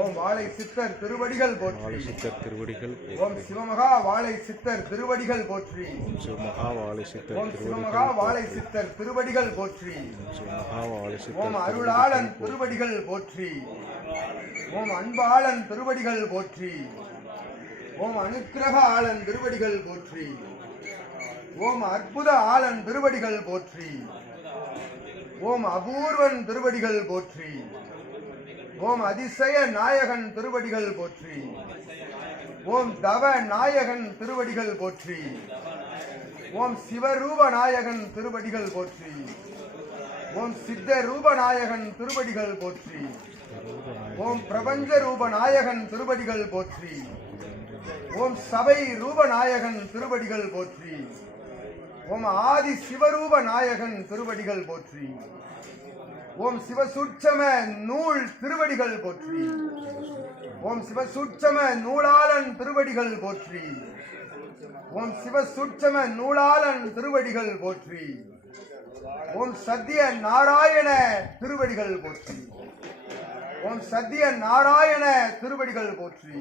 ஓம் வாழை சித்தர் திருவடிகள் போற்றி. வாழை சித்தர் திருவடிகள் ஓம் சிவமகா வாழை சித்தர் திருவடிகள் போற்றி. ஓம் சிவமகா வாழை சித்தர் ஓம் சிவமகா வாழை சித்தர் திருவடிகள் போற்றி. ஓம் சிவமகா வாழை சித்தர் ஓம் அருளாளன் திருவடிகள் போற்றி. ஓம் அன்பாளன் திருவடிகள் போற்றி. ஓம் அனுக்கிரக ஆளன் திருவடிகள் போற்றி. ஓம் அற்புத ஆளன் திருவடிகள் போற்றி. ஓம் அபூர்வன் திருவடிகள் போற்றி. ஓம் அதிசய நாயகன் திருவடிகள் போற்றி. ஓம் தவ நாயகன் திருவடிகள் போற்றி. ஓம் சிவரூப நாயகன் திருவடிகள் போற்றி. ஓம் சித்த ரூப நாயகன் திருவடிகள் போற்றி. ஓம் பிரபஞ்ச ரூப நாயகன் திருவடிகள் போற்றி. ஓம் சபை ரூப நாயகன் திருவடிகள் போற்றி. ஓம் ஆதி சிவரூப நாயகன் திருவடிகள் போற்றி. ஓம் சிவசூட்சம நூல் திருவடிகள் போற்றி. ஓம் சிவசூட்சம நூலாளன் திருவடிகள் போற்றி. ஓம் சிவசூட்சம நூலாளன் திருவடிகள் போற்றி. ஓம் சத்திய நாராயண திருவடிகள் போற்றி. ஓம் சத்திய நாராயண திருவடிகள் போற்றி.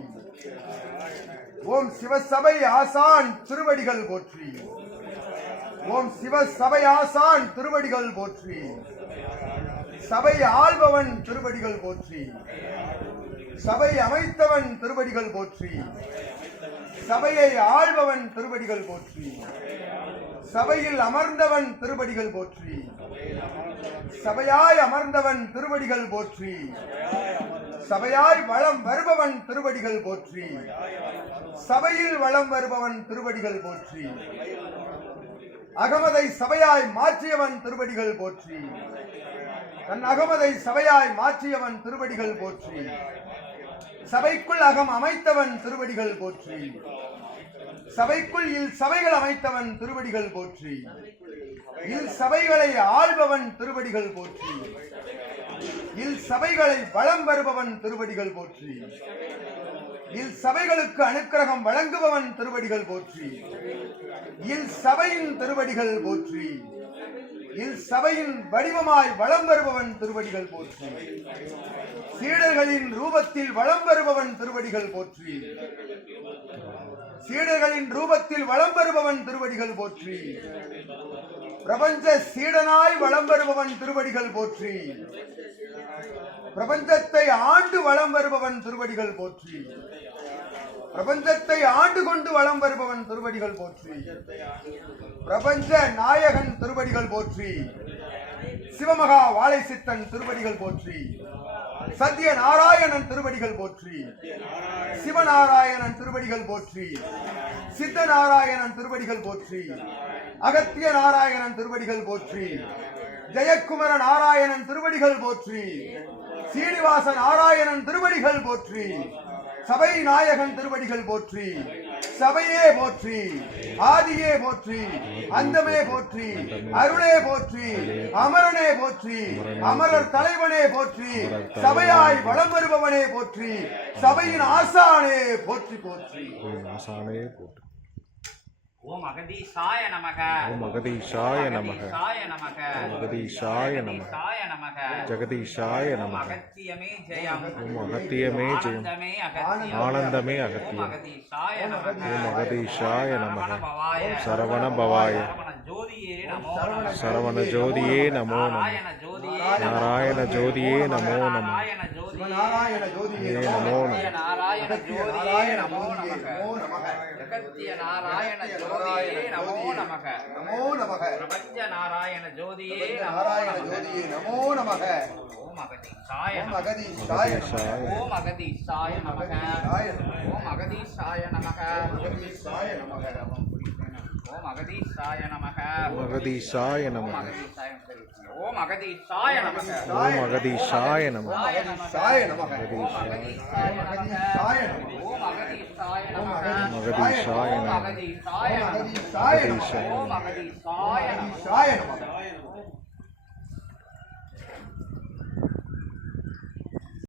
ஓம் சிவசபை ஆசான் திருவடிகள் போற்றி. ஓம் சிவசபை ஆசான் திருவடிகள் போற்றி. சபை ஆள்பவன் திருவடிகள் போற்றி. சபை அமைத்தவன் திருவடிகள் போற்றி. சபையை ஆள்பவன் திருவடிகள் போற்றி. சபையில் அமர்ந்தவன் திருவடிகள் போற்றி. சபையாய் அமர்ந்தவன் திருவடிகள் போற்றி. சபையாய் வளம் வருபவன் திருவடிகள் போற்றி. சபையில் வளம் வருபவன் திருவடிகள் போற்றி. அகமதை சபையாய் மாற்றியவன் திருவடிகள் போற்றி. தன் அகமதை சபையாய் மாற்றியவன் திருவடிகள் போற்றி. சபைக்குள் அகம் அமைத்தவன் திருவடிகள் போற்றி. சபைக்குள் இல் சபைகள் அமைத்தவன் திருவடிகள் போற்றி. இல் சபைகளை ஆள்பவன் திருவடிகள் போற்றி. இல் சபைகளை வளம் வருபவன் திருவடிகள் போற்றி. இல் சபைகளுக்கு அனுக்கிரகம் வழங்குபவன் திருவடிகள் போற்றி. இல் சபையின் திருவடிகள் போற்றி. இல் சபையின் வடிவமாய் வளம் வருபவன் திருவடிகள் போற்றி. சீடர்களின் ரூபத்தில் வளம் வருபவன் திருவடிகள் போற்றி. சீடர்களின் ரூபத்தில் வளம் வருபவன் திருவடிகள் போற்றி. பிரபஞ்ச சீடனாய் வளம் வருபவன் திருவடிகள் போற்றி. பிரபஞ்சத்தை ஆண்டு வளம் வருபவன் திருவடிகள் போற்றி. பிரபஞ்சத்தை ஆண்டு கொண்டு வளம் வருபவன் திருவடிகள் போற்றி. பிரபஞ்ச நாயகன் திருவடிகள் போற்றி. சிவமகா வாழை சித்தன் திருவடிகள் போற்றி. சத்திய நாராயணன் திருவடிகள் போற்றி. சிவநாராயணன் திருவடிகள் போற்றி. சித்த நாராயணன் திருவடிகள் போற்றி. அகத்திய நாராயணன் திருவடிகள் போற்றி. ஜெயக்குமர நாராயணன் திருவடிகள் போற்றி. சீனிவாச நாராயணன் திருவடிகள் போற்றி. சபை நாயகன் திருவடிகள் போற்றி. சபையே போற்றி. ஆதியே போற்றி. அந்தமே போற்றி. அருளே போற்றி. அமரனே போற்றி. அமரர் தலைவனே போற்றி. சபையாய் வளம் வருபவனே போற்றி. சபையின் ஆசானே போற்றி போற்றி. ஆசானே போற்றி. ஓம் அகதீசாய நமக. ஓம் அகதீசாய நமக. ஓம் அகதீசாய நமக. ஜெகதீசாய நமக. அகத்தியமே ஜெயம். ஓம் அகத்தியமே ஜெயம். ஆனந்தமே அகத்தியம். ஓம் அகதீசாய நமக. சரவண பவாய. சரவண ஜோதியே நமோ நம. நாராயண ஜோதியே நமோ நம. நாராயண ஜோதியே நமோ நம. நாராயண ஜோதியே நமோ நமக. ஜகத்திய நாராயண ஜோதியே நமோ நமக. நமோ நமக. பிரபஞ்ச நாராயண ஜோதியே நாராயண ஜோதியே நமோ நமக. ஓம் அகதீசாய ஓம் அகதீசாய ஓம் அகதீசாய நமக. ஓம் அகதீசாய நமக. அகதீசாய நமக. ஓம் அகதீசாய நமக. ஓம் அகதீசாய நமக. ஓம் அகதீசாய நமக. ஓம் அகதீசாய நமக. அகதீசாய நமக. ஓம் அகதீசாய நமக. ஓம் அகதீசாய நமக. அகதீசாய நமக. அகதீசாய நமக. அகதீசாய நமக. ஓம் அகதீசாய நமக. அகதீசாய நமக.